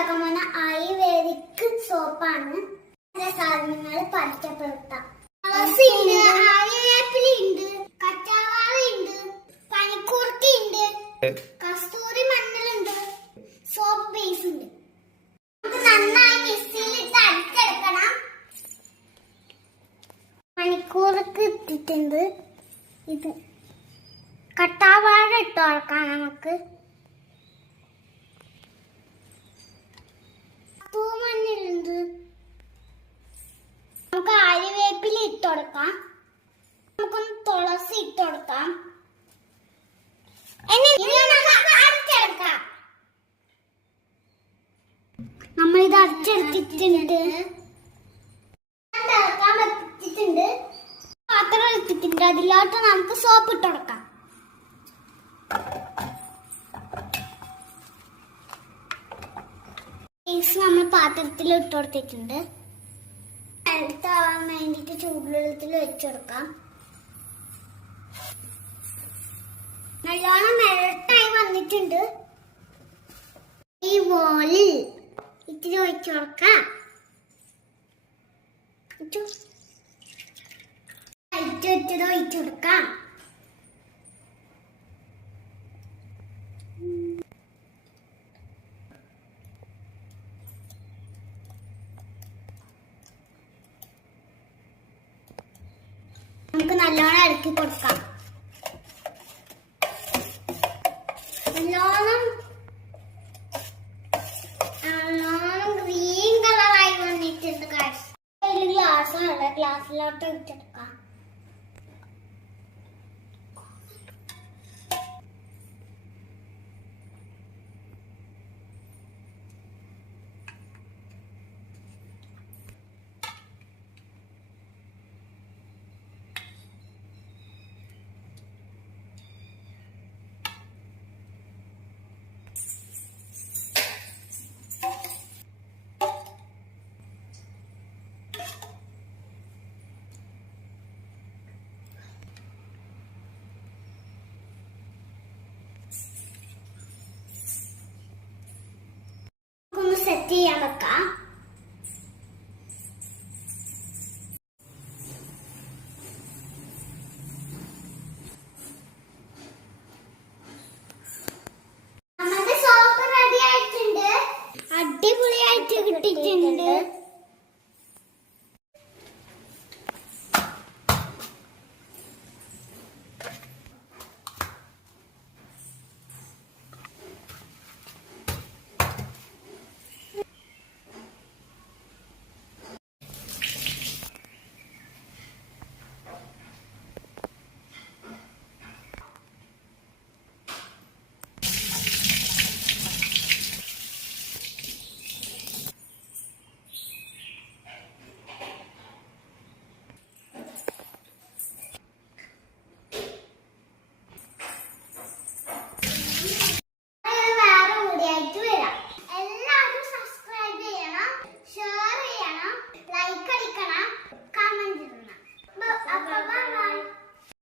ഉണ്ടാക്കാൻ പോകുന്ന ആയുർവേദിക് സോപ്പാണ്. സാധനങ്ങൾ പരിചയപ്പെടുത്താം തുളസി ഉണ്ട് കസ്തൂരി മഞ്ഞളുണ്ട് സോപ്പ് ബേസ് ഉണ്ട് നന്നായി മിക്സിയിലിട്ട് അടിച്ചെടുക്കണം. മണിക്കൂർക്ക് ഇട്ടിട്ടുണ്ട് ഇത്. കട്ടാവാഴ ഇട്ട് ഉറക്കാം നമുക്ക്. നമുക്ക് ആര്യവേപ്പില ഇട്ട് കൊടുക്കാം. നമുക്കൊന്ന് തുളസി ഇട്ട് കൊടുക്കാം. എന്നെ ഇനി നമുക്ക് അരച്ചെടുക്കാം. നമ്മൾ ഇത് അരച്ചെടുത്തിട്ടുണ്ട് പാത്രം എടുത്തിട്ടുണ്ട്. അതിലോട്ട് നമുക്ക് സോപ്പ് ഇട്ട് കൊടുക്കാം ബേസ് നമ്മൾ പാത്രത്തിൽ ഇട്ട് കൊടുത്തിട്ടുണ്ട് അടുത്താവാൻ വേണ്ടിട്ട് ചൂടുവെള്ളത്തിൽ വെച്ചു കൊടുക്കാം നല്ലോണം മെൽട്ടായി വന്നിട്ടുണ്ട്. ഈ ബോളിൽ ഇത്തിരി ഒഴിച്ചു കൊടുക്കാം ഒഴിച്ചു കൊടുക്കാം നമുക്ക് നല്ലോണം ഇറക്കി കൊടുക്കാം നല്ലോണം നല്ലോണം ഗ്രീൻ കളറായി വന്നിട്ടുണ്ട് guys. ഒരു ഗ്ലാസ് ഗ്ലാസ്സിലോട്ട് വെച്ചെടുക്കാം സെറ്റ് ചെയ്യാൻ വെക്കാം അടിപൊളിയായിട്ട് കിട്ടിയിട്ടുണ്ട്.